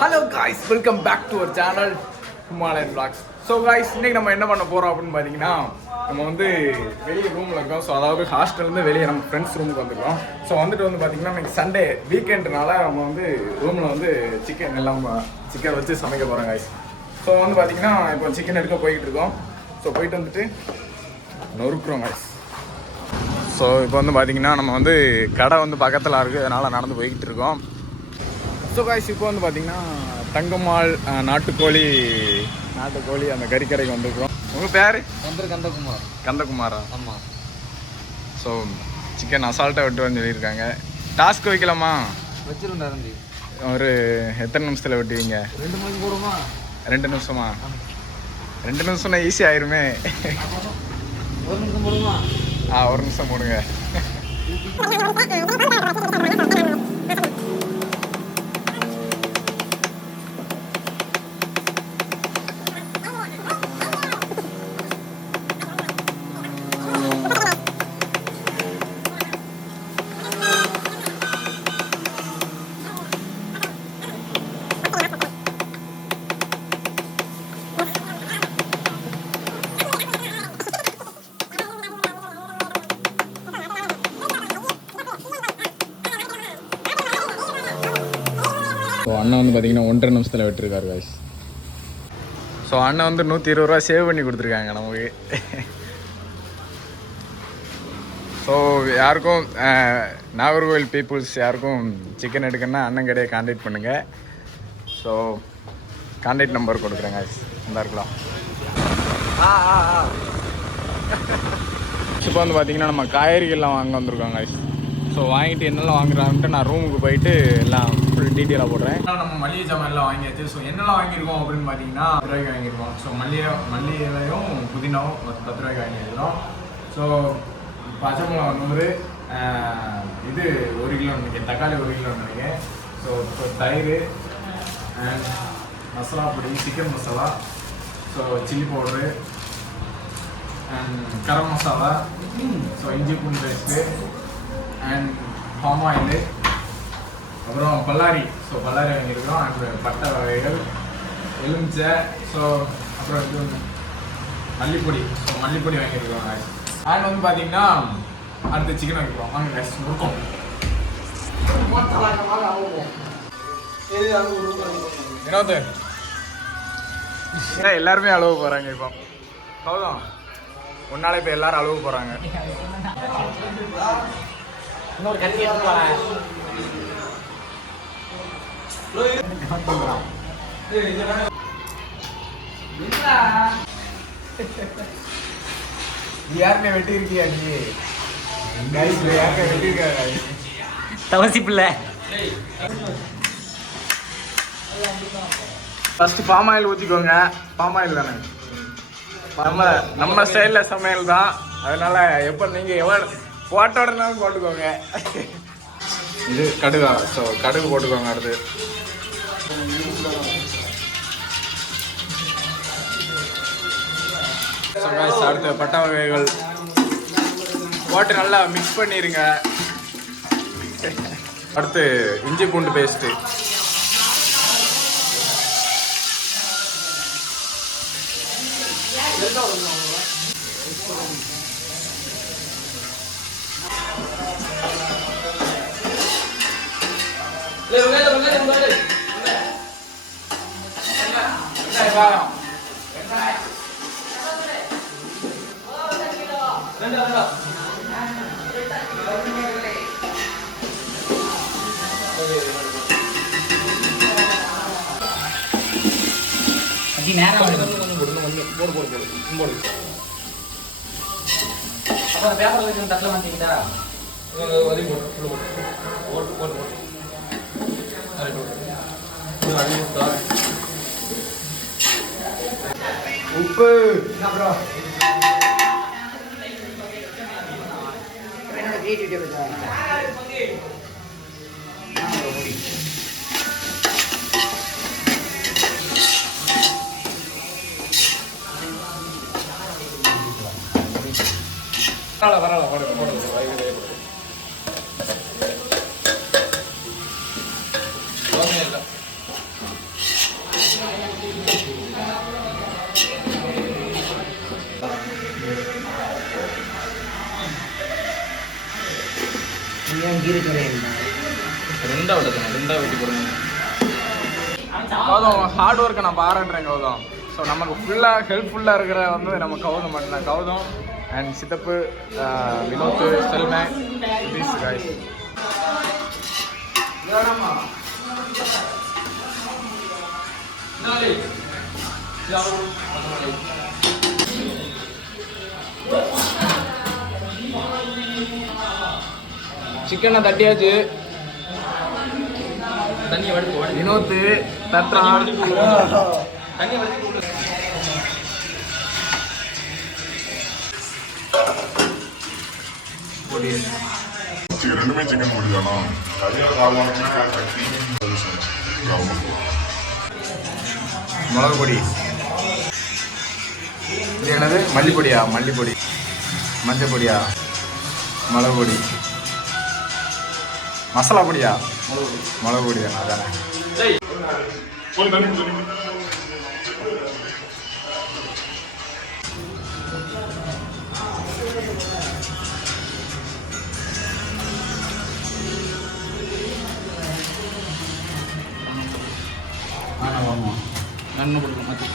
Hello guys, welcome back to our channel Himalayan vlogs. So guys, இன்னைக்கு நம்ம என்ன பண்ண போறோம் அப்படினு பாத்தீங்கன்னா நம்ம வந்து வெளிய ரூம்ல இருக்கோம். சோ அதாவது ஹாஸ்டல்ல இருந்து வெளிய நம்ம ஃப்ரெண்ட்ஸ் ரூமுக்கு வந்திருக்கோம். சோ வந்துட்டு வந்து பாத்தீங்கன்னா இன்னைக்கு சண்டே வீக்கெண்ட்னால நம்ம வந்து ரூம்ல வந்து சிக்கன் வச்சு சமைக்க போறோம் guys. சோ வந்து பாத்தீங்கன்னா இப்போ சிக்கன் எடுக்க போயிட்டு இருக்கோம். சோ போயிட்டு வந்துட்டு நொறுக்குறோம் guys. ஸோ இப்போ வந்து பார்த்தீங்கன்னா நம்ம வந்து கடை வந்து பக்கத்தில் இருக்குது, அதனால் நடந்து போய்கிட்டு இருக்கோம். ஸோ காய்ஸ் இப்போ வந்து பார்த்தீங்கன்னா தங்கம்மாள் நாட்டுக்கோழி அந்த கறிக்கடைக்கு வந்துருக்குறோம். உங்கள் பேர்? கந்தகுமாரா? ஆமாம். ஸோ சிக்கன் அசால்ட்டாக வெட்டுவேன்னு சொல்லியிருக்காங்க. டாஸ்க் வைக்கலாமா? வச்சிருந்தாரு. ஒரு எத்தனை நிமிஷத்தில் வெட்டுவீங்க? 2 மணிக்கு போடுமா? 2 நிமிஷமா? 2 நிமிஷம்னா ஈஸி ஆயிருமே. 1 நிமிஷம் போடுமா? 1 நிமிஷம் போடுங்க. ஸோ அண்ணன் வந்து பார்த்தீங்கன்னா 1.5 நிமிஷத்தில் விட்டுருக்காரு காய்ஸ். ஸோ அண்ணன் வந்து 120 ரூபா சேவ் பண்ணி கொடுத்துருக்காங்க நமக்கு. ஸோ யாருக்கும் நாகர்கோவில் பீப்புள்ஸ் யாருக்கும் சிக்கன் எடுக்கணும்னா அண்ணன் கடையை கான்டாக்ட் பண்ணுங்கள். ஸோ கான்டாக்ட் நம்பர் கொடுக்குறேன் காய்ஸ், நல்லா இருக்கலாம். இப்போ வந்து பார்த்தீங்கன்னா நம்ம காய்கறிகள்லாம் வாங்க வந்திருக்கோம் காய்ஸ். ஸோ வாங்கிட்டு என்னெல்லாம் வாங்குறான்ட்டு நான் ரூமுக்கு போயிட்டு எல்லாம் ஃபுல் டீட்டெயிலாக போடுறேன். நம்ம மல்லிகை ஜாமான் எல்லாம் வாங்கியாச்சு. ஸோ என்னெல்லாம் வாங்கியிருக்கோம் அப்படின்னு பார்த்தீங்கன்னா 10 ரூபாய்க்கு வாங்கியிருக்கோம். ஸோ மல்லிகையும் புதினாவும் 10 ரூபாய்க்கு வாங்கியிருக்கோம். ஸோ பச்சை மிளகா 100, இது 1 கிலோ நினைக்கிறேன், தக்காளி 1 கிலோ நினைக்கிறேன். ஸோ தயிர் அண்ட் மசாலா பொடி, chicken masala, so chilli powder and garam masala, so இஞ்சி பூண்டு பேஸ்ட்டு அண்ட் பாம் ஆயிலு, அப்புறம் பல்லாரி. ஸோ பல்லாரி வாங்கியிருக்கோம். அண்ட் பட்டை வகைகள், எலுமிச்சை, ஸோ அப்புறம் இது மல்லிப்பொடி. ஸோ மல்லிப்பொடி வாங்கியிருக்கோம். அண்ட் வந்து பார்த்தீங்கன்னா அடுத்து சிக்கன் வாங்கிக்கிறோம். வாங்க கேஸ் இருக்கும். வினோத் எல்லாருமே அழுவ போகிறாங்க. இப்போ கௌதம் உன்னால இப்போ எல்லாரும் அழுவ போகிறாங்க. இன்னொரு கட்டி எடுத்து வரேன். யாருமே வெட்டி இருக்கியா நீ? கைஸ் யாருமே வெட்டி இருக்காங்க. தவசி பிள்ளை. ஃபர்ஸ்ட் பாம் ஆயில் ஊற்றிக்கோங்க. பாம் ஆயில் தானே நம்ம ஸ்டைலில் சமையல் தான், அதனால எப்போ நீங்கள் எவ்வளோ போட்டோடனாலும் போட்டுக்கோங்க. இது கடுகா. ஸோ கடுகு போட்டுக்கோங்க. அடுத்து அடுத்து பட்டை வகைகள் போட்டு நல்லா மிக்ஸ் பண்ணிடுங்க. அடுத்து இஞ்சி பூண்டு பேஸ்ட்டு, உப்பு, வரல ரெண்டா வெட்டி போடுங்க. கௌதம் ஹார்ட் ஒர்க்கை நான் பாராட்டுறேன் கௌதம். ஸோ நமக்கு ஃபுல்லாக ஹெல்ப்ஃபுல்லாக இருக்கிற வந்து நம்ம கௌதம் மட்டும்தான். கௌதம் அண்ட் சித்தப்பு, வினோத், செல்மே, திஸ் கைஸ். சிக்கனை தட்டியாச்சு. வினோத் தட்டுறான். ரெண்டுமே சிக்கன் பொடி தானா? மிளகு பொடி. இது என்னது? மல்லிப்பொடியா? மல்லிப்பொடி. மஞ்சள் பொடியா? மிளகு பொடி. மசாலா பொடியா? மிளகு பொடியா? அதானே. கண்ணு கொடுக்கும் மத்தி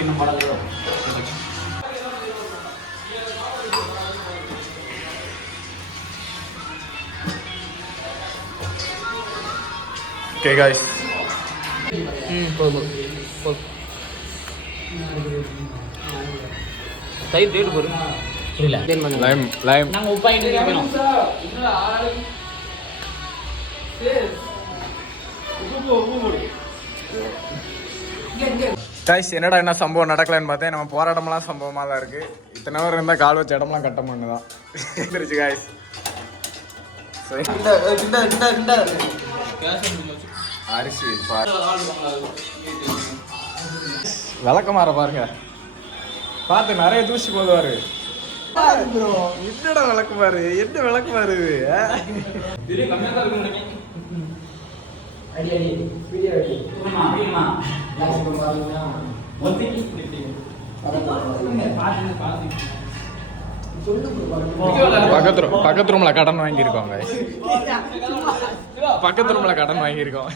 இன்னும் மழை. Okay guys. தயிர் தேடு போரு இல்ல லைம் நாங்க உப்பாயிட்டு இருக்கோம். கைஸ், என்னடா என்ன சம்பவம் நடக்கலன்னு பார்த்தேன். நம்ம போராட்டமெல்லாம் சம்பவமாக தான் இருக்குது. இத்தனை பேர் இருந்தால் கால் வச்ச இடம்லாம் கட்ட பண்ணுதான் தெரிஞ்சு காய்ஸ். அரிசி விளக்கமாற பாருங்க, பார்த்து நிறைய தூசி போதுவாரு. என்னடா விளக்குமாறு, என்ன விளக்குமாறு இது? பக்கத்து ரூம்ல கடன் வாங்கியிருக்கோம். பக்கத்து ரூம்ல கடன் வாங்கியிருக்கோம்.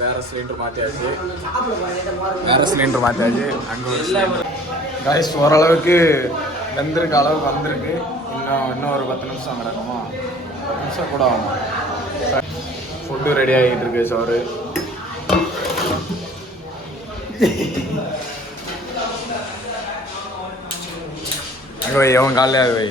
வேற சிலிண்டர் மாத்தியாச்சு. அங்கே கைஸ் ஓரளவுக்கு வெந்திருக்க அளவுக்கு வந்திருக்கு. இன்னும் ஒரு 10 நிமிஷம் கிடக்குமா? 10 நிமிஷம் கூட ஆகும். ஃபுட்டு ரெடி ஆகிட்டு இருக்கு. சோறு அங்கே வை, அவன் காலையில் அது வை.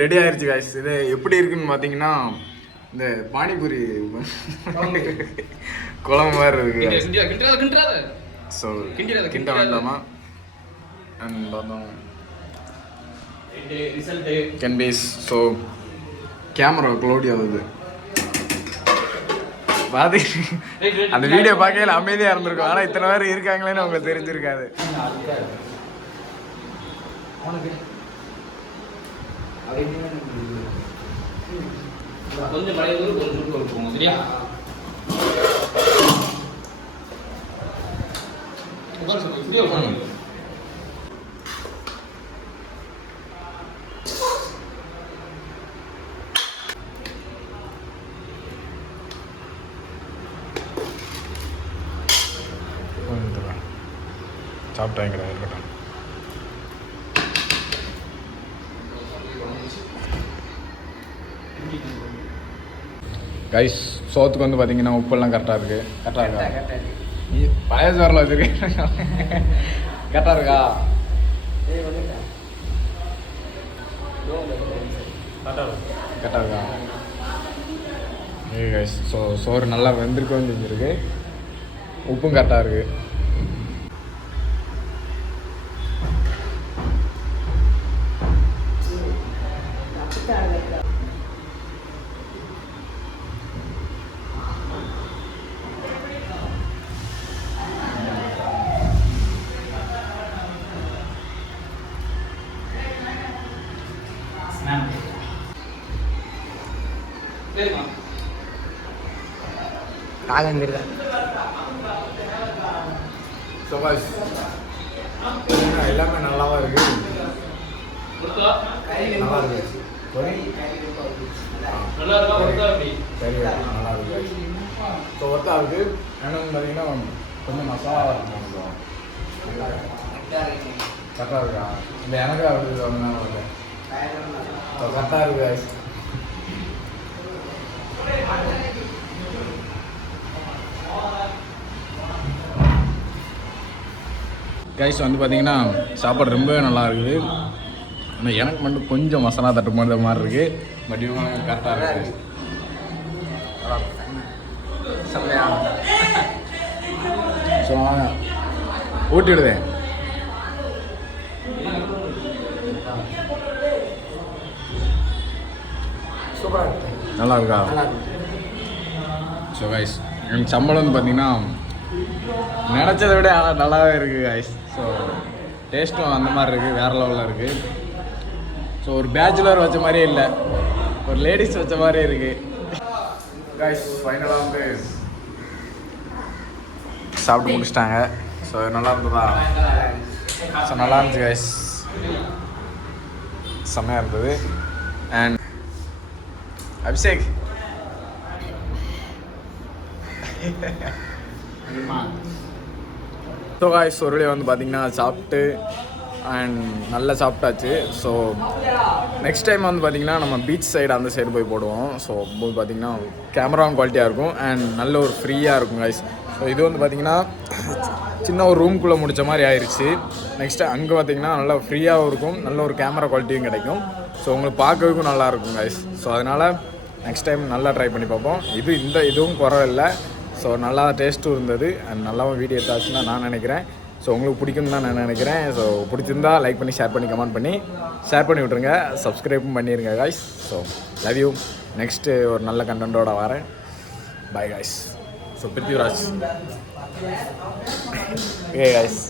ரெடி ஆயிருச்சு காய்ஸ். இது எப்படி இருக்குன்னு பார்த்தீங்கன்னா இந்த பானிபூரி குழம்பு மாதிரி இருக்கு. ஸோ கிண்ட வேண்டாமா? அண்ட் பார்த்தோம் கேன் பேஸ். ஸோ கேமரா க்ளோடி ஆகுது. பாதி அந்த வீடியோ பார்க்கையில அமைதியாக இருந்திருக்கும். ஆனால் இத்தனை பேர் இருக்காங்களேன்னு உங்களுக்கு தெரிஞ்சிருக்காது. கொஞ்சம் மழை கொஞ்சம் போகும் சரியா? சாப்பிட்டாங்க இருக்கட்டும். கைஸ், சோத்துக்கு வந்து பார்த்தீங்கன்னா உப்பெல்லாம் கரெக்டாக இருக்குது. கரெக்டாக இருக்கா? பழைய சோறில் வச்சுருக்கேன். கரெக்டாக இருக்கா? கரெக்டாக இருக்கா? கைஸ், ஸோ சோறு நல்லா வெந்திருக்கவும் செஞ்சுருக்கு. உப்பும் கரெக்டாக இருக்குது. எல்லாமே நல்லாவா இருக்கு. நல்லா இருக்கு. சரி நல்லா இருக்கு. ஸோ ஒர்த்தா இருக்கு. என்னன்னு பார்த்தீங்கன்னா கொஞ்சம் மசாலா இருக்கும். கரெக்டாக இருக்கா இல்லை எனக்கு அப்படி ஒன்று கரெக்டாக இருக்கு. கைஸ் வந்து பார்த்தீங்கன்னா சாப்பாடு ரொம்பவே நல்லா இருக்குது. ஆனால் எனக்கு மட்டும் கொஞ்சம் மசாலா தட்டு மாதிரி மாதிரி இருக்குது. பட் இவங்க கரெக்டாக இருக்குது. ஸோ ஊட்டிடுவேன். சூப்பராக இருக்கு. நல்லா இருக்கா? ஸோ கைஸ் எனக்கு சம்பளம் வந்து பார்த்தீங்கன்னா நினச்சதை விட நல்லாவே இருக்குது கைஸ். ஸோ டேஸ்ட்டும் அந்த மாதிரி இருக்குது, வேறு லெவலில் இருக்குது. ஸோ ஒரு பேச்சுலர் வச்ச மாதிரியே இல்லை, ஒரு லேடிஸ் வச்ச மாதிரியே இருக்குது கைஸ். ஃபைனலாக வந்து சாப்பிட்டு முடிச்சிட்டாங்க. ஸோ நல்லா இருந்ததா? ஸோ நல்லா இருந்துச்சு கைஸ், செம்மையாக இருந்தது. அண்ட் அபிஷேக் ஸோ காய்ஸ் ஒரு வழியாக வந்து பார்த்திங்கன்னா சாப்பிட்டு அண்ட் நல்லா சாப்பிட்டாச்சு. ஸோ நெக்ஸ்ட் டைம் வந்து பார்த்திங்கன்னா நம்ம பீச் சைடு அந்த சைடு போய் போடுவோம். ஸோ போய் பார்த்திங்கன்னா கேமராவும் குவாலிட்டியாக இருக்கும் அண்ட் நல்ல ஒரு ஃப்ரீயாக இருக்கும் காய்ஸ். ஸோ இது வந்து பார்த்திங்கன்னா சின்ன ஒரு ரூம்குள்ளே முடித்த மாதிரி ஆயிடுச்சு. நெக்ஸ்ட்டு அங்கே பார்த்திங்கன்னா நல்லா ஃப்ரீயாகவும் இருக்கும், நல்ல ஒரு கேமரா குவாலிட்டியும் கிடைக்கும். ஸோ உங்களுக்கு பார்க்கறதுக்கும் நல்லாயிருக்கும் காய்ஸ். ஸோ அதனால் நெக்ஸ்ட் டைம் நல்லா ட்ரை பண்ணி பார்ப்போம். இதுவும் குறவில்லை. ஸோ நல்லா டேஸ்ட்டும் இருந்தது அண்ட் நல்லாவும் வீடியோ எடுத்தாச்சுன்னு நான் நினைக்கிறேன். ஸோ உங்களுக்கு பிடிக்கும்னு தான் நான் நினைக்கிறேன். ஸோ பிடிச்சிருந்தா லைக் பண்ணி ஷேர் பண்ணி கமெண்ட் பண்ணி ஷேர் பண்ணி விட்ருங்க, சப்ஸ்கிரைபும் பண்ணிடுங்க guys. So love you. Next ஒரு நல்ல கண்டென்ட்டோட வரேன். Bye guys. So Prithviraj. Okay guys.